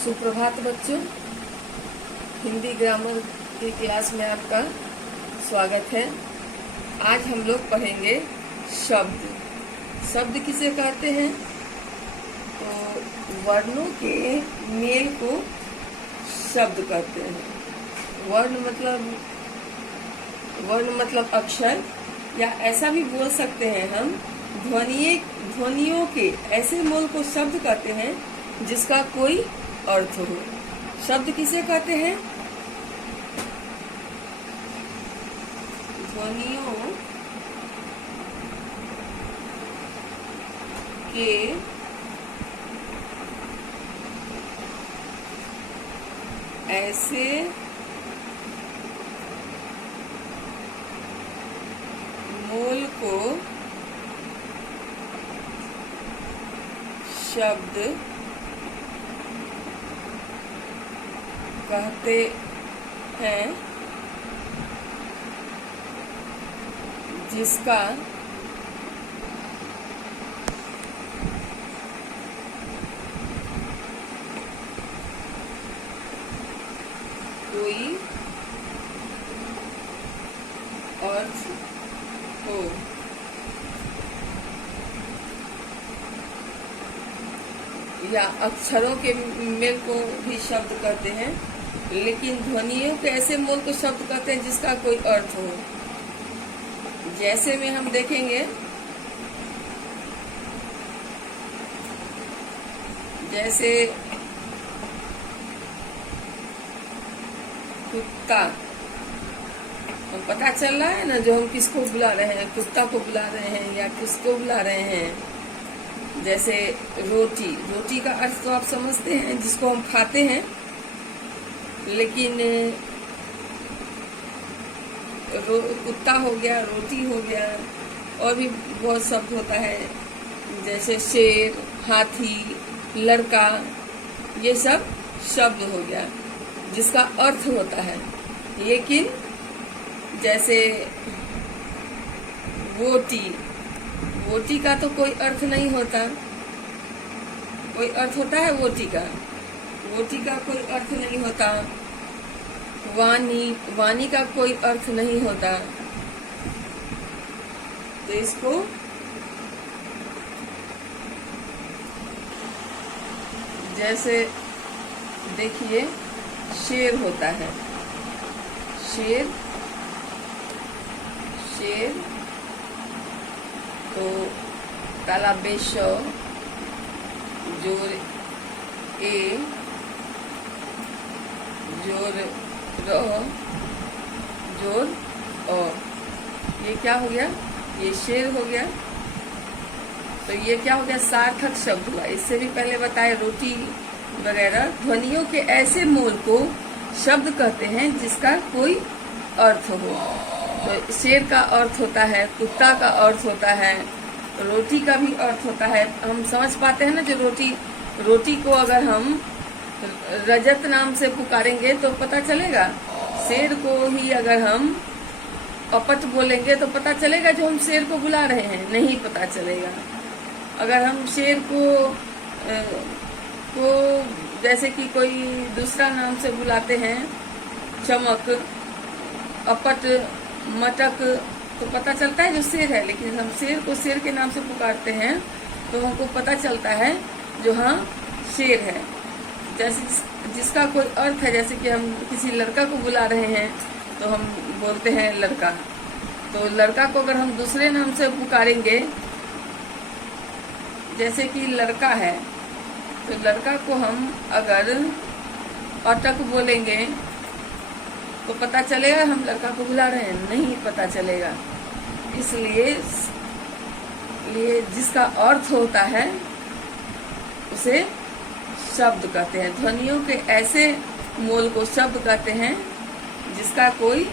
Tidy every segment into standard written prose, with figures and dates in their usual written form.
सुप्रभात बच्चों, हिंदी ग्रामर की क्लास में आपका स्वागत है। आज हम लोग पढ़ेंगे शब्द। शब्द किसे कहते हैं? तो वर्णों के मेल को शब्द कहते हैं। वर्ण मतलब अक्षर, या ऐसा भी बोल सकते हैं हम ध्वनियों के ऐसे मोल को शब्द कहते हैं जिसका कोई अर्थ हो। शब्द किसे कहते हैं? ध्वनियों के ऐसे मोल को शब्द कहते हैं जिसका कोई अर्थ हो। या अक्षरों के मेल को भी शब्द कहते हैं, लेकिन ध्वनियों के ऐसे मोल को शब्द कहते हैं जिसका कोई अर्थ हो। जैसे में हम देखेंगे, जैसे कुत्ता, हम पता चल रहा है ना जो हम किसको बुला रहे हैं, कुत्ता को बुला रहे हैं या किसको बुला रहे हैं। जैसे रोटी का अर्थ तो आप समझते हैं, जिसको हम खाते हैं। लेकिन कुत्ता हो गया, रोटी हो गया, और भी बहुत शब्द होता है, जैसे शेर, हाथी, लड़का, ये सब शब्द हो गया जिसका अर्थ होता है। लेकिन जैसे वोटी का तो कोई अर्थ नहीं होता। कोई अर्थ होता है वोटी का कोई अर्थ नहीं होता। वाणी का कोई अर्थ नहीं होता। तो इसको जैसे देखिए, शेर होता है, शेर तो काला बेश, जोर ए, जोर र, जोर अ, ये क्या हो गया? ये शेर हो गया। तो ये क्या हो गया? सार्थक शब्द हुआ। इससे भी पहले बताए रोटी वगैरह। ध्वनियों के ऐसे मोल को शब्द कहते हैं जिसका कोई अर्थ हो। तो शेर का अर्थ होता है, कुत्ता का अर्थ होता है, रोटी का भी अर्थ होता है। हम समझ पाते हैं ना, जो रोटी को अगर हम रजत नाम से पुकारेंगे तो पता चलेगा। शेर को ही अगर हम अपट बोलेंगे तो पता चलेगा जो हम शेर को बुला रहे हैं? नहीं पता चलेगा। अगर हम शेर को जैसे कि कोई दूसरा नाम से बुलाते हैं, चमक, अपट, मटक, तो पता चलता है जो शेर है। लेकिन हम शेर को शेर के नाम से पुकारते हैं तो हमको पता चलता है जो हाँ शेर है। जैसे जिसका कोई अर्थ है, जैसे कि हम किसी लड़का को बुला रहे हैं तो हम बोलते हैं लड़का। तो लड़का को अगर हम दूसरे नाम से पुकारेंगे, जैसे कि लड़का है, तो लड़का को हम अगर अटक बोलेंगे तो पता चलेगा हम लड़का को बुला रहे हैं? नहीं पता चलेगा। इसलिए जिसका अर्थ होता है उसे शब्द कहते हैं। ध्वनियों के ऐसे मोल को शब्द कहते हैं जिसका कोई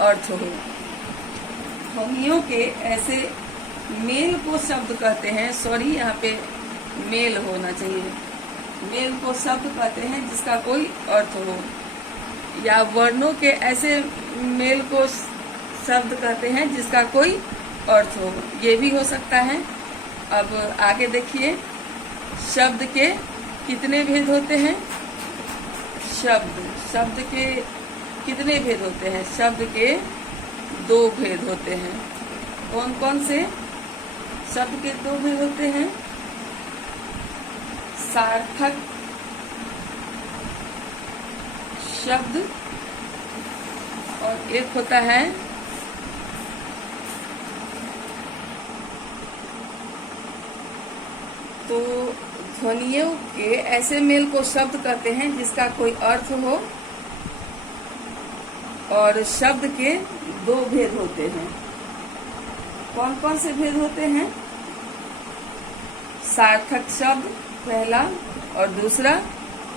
अर्थ हो। ध्वनियों के ऐसे मेल को शब्द कहते हैं। सॉरी, यहाँ पे मेल होना चाहिए। मेल को शब्द कहते हैं जिसका कोई अर्थ हो। या वर्णों के ऐसे मेल को शब्द कहते हैं जिसका कोई अर्थ हो, ये भी हो सकता है। अब आगे देखिए, शब्द के कितने भेद होते हैं? शब्द के कितने भेद होते हैं? शब्द के 2 भेद होते हैं। कौन कौन से शब्द के 2 भेद होते हैं? सार्थक शब्द और एक होता है तो ध्वनियों के ऐसे मेल को शब्द कहते हैं जिसका कोई अर्थ हो, और शब्द के 2 भेद होते हैं। कौन कौन से भेद होते हैं? सार्थक शब्द पहला, और दूसरा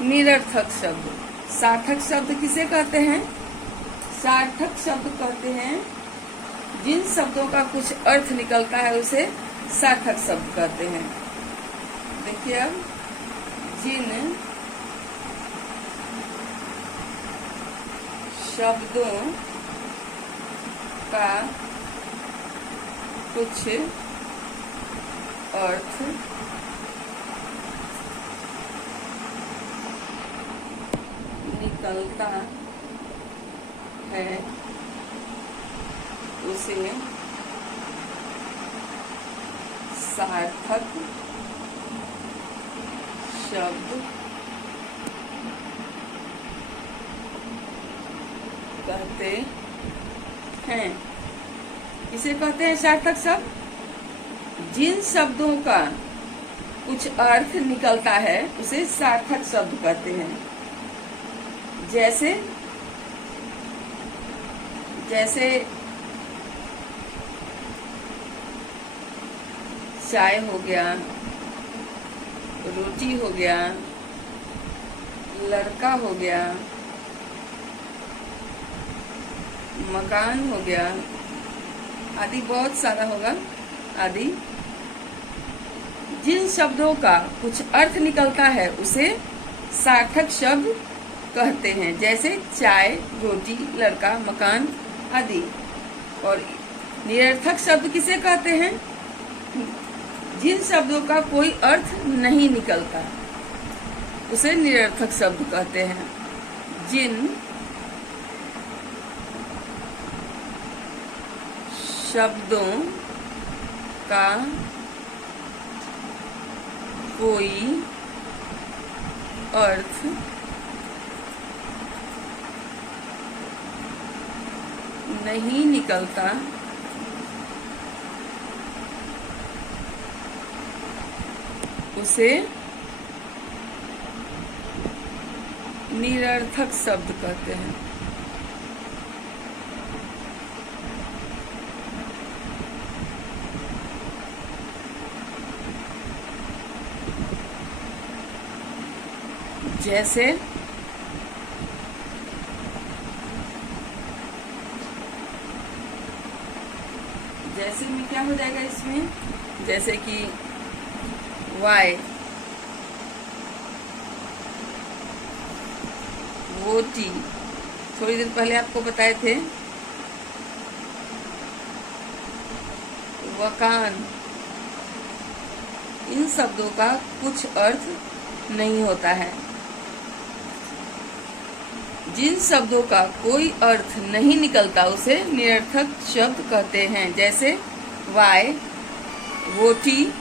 निरर्थक शब्द। सार्थक शब्द किसे कहते हैं? सार्थक शब्द कहते हैं जिन शब्दों का कुछ अर्थ निकलता है उसे सार्थक शब्द कहते हैं। देखिए अब, जिन शब्दों का कुछ अर्थ निकलता है उसे सार्थक शब्द कहते हैं। इसे कहते हैं सार्थक शब्द। जिन शब्दों का कुछ अर्थ निकलता है उसे सार्थक शब्द कहते हैं। जैसे चाय हो गया, रोटी हो गया, लड़का हो गया, मकान हो गया, आदि बहुत सारा होगा आदि। जिन शब्दों का कुछ अर्थ निकलता है उसे सार्थक शब्द कहते हैं। जैसे चाय, रोटी, लड़का, मकान आदि। और निरर्थक शब्द किसे कहते हैं? जिन शब्दों का कोई अर्थ नहीं निकलता उसे निरर्थक शब्द कहते हैं। जिन शब्दों का कोई अर्थ नहीं निकलता उसे निरर्थक शब्द कहते हैं। जैसे में क्या हो जाएगा इसमें? जैसे कि वाई, वोटी, थोड़ी देर पहले आपको बताए थे, वकान। इन शब्दों का कुछ अर्थ नहीं होता है। जिन शब्दों का कोई अर्थ नहीं निकलता उसे निरर्थक शब्द कहते हैं। जैसे वाई, वोटी।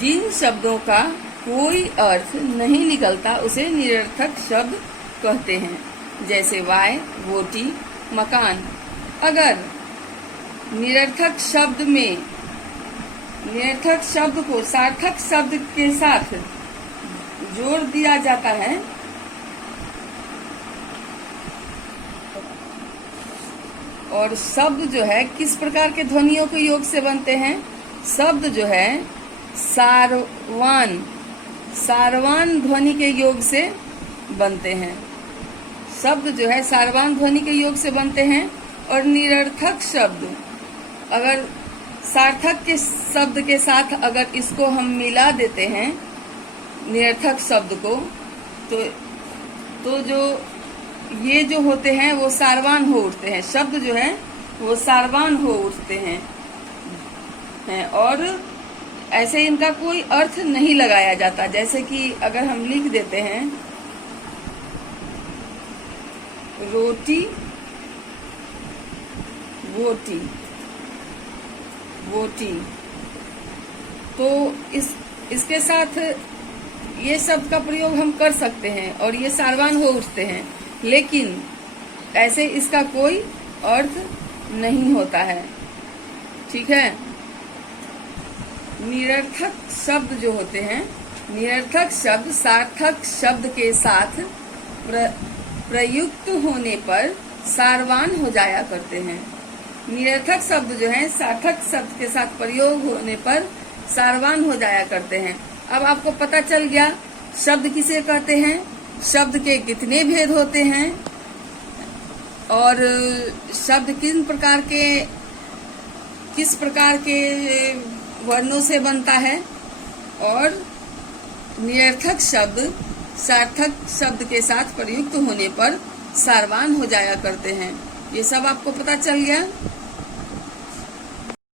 जिन शब्दों का कोई अर्थ नहीं निकलता उसे निरर्थक शब्द कहते हैं। जैसे वाई, वोटी, मकान। अगर निरर्थक शब्द को सार्थक शब्द के साथ जोड़ दिया जाता है और शब्द जो है किस प्रकार के ध्वनियों के योग से बनते हैं? शब्द जो है सारवान ध्वनि के योग से बनते हैं। शब्द जो है सारवान ध्वनि के योग से बनते हैं। और निरर्थक शब्द अगर सार्थक के शब्द के साथ अगर इसको हम मिला देते हैं, निरर्थक शब्द को, तो जो ये जो होते हैं वो सारवान हो उठते हैं। शब्द जो है वो सारवान हो उठते हैं। और ऐसे इनका कोई अर्थ नहीं लगाया जाता। जैसे कि अगर हम लिख देते हैं रोटी वोटी वोटी, तो इसके साथ ये शब्द का प्रयोग हम कर सकते हैं और ये सारवान हो उठते हैं, लेकिन ऐसे इसका कोई अर्थ नहीं होता है। ठीक है। निरर्थक शब्द जो होते हैं, निरर्थक शब्द सार्थक शब्द के साथ प्रयुक्त होने पर सारवान हो जाया करते हैं। निरर्थक शब्द जो है सार्थक शब्द के साथ प्रयोग होने पर सारवान हो जाया करते हैं। अब आपको पता चल गया शब्द किसे कहते हैं, शब्द के कितने भेद होते हैं और शब्द किस प्रकार के वर्णों से बनता है, और निरर्थक शब्द सार्थक शब्द के साथ प्रयुक्त होने पर सारवान हो जाया करते हैं। ये सब आपको पता चल गया।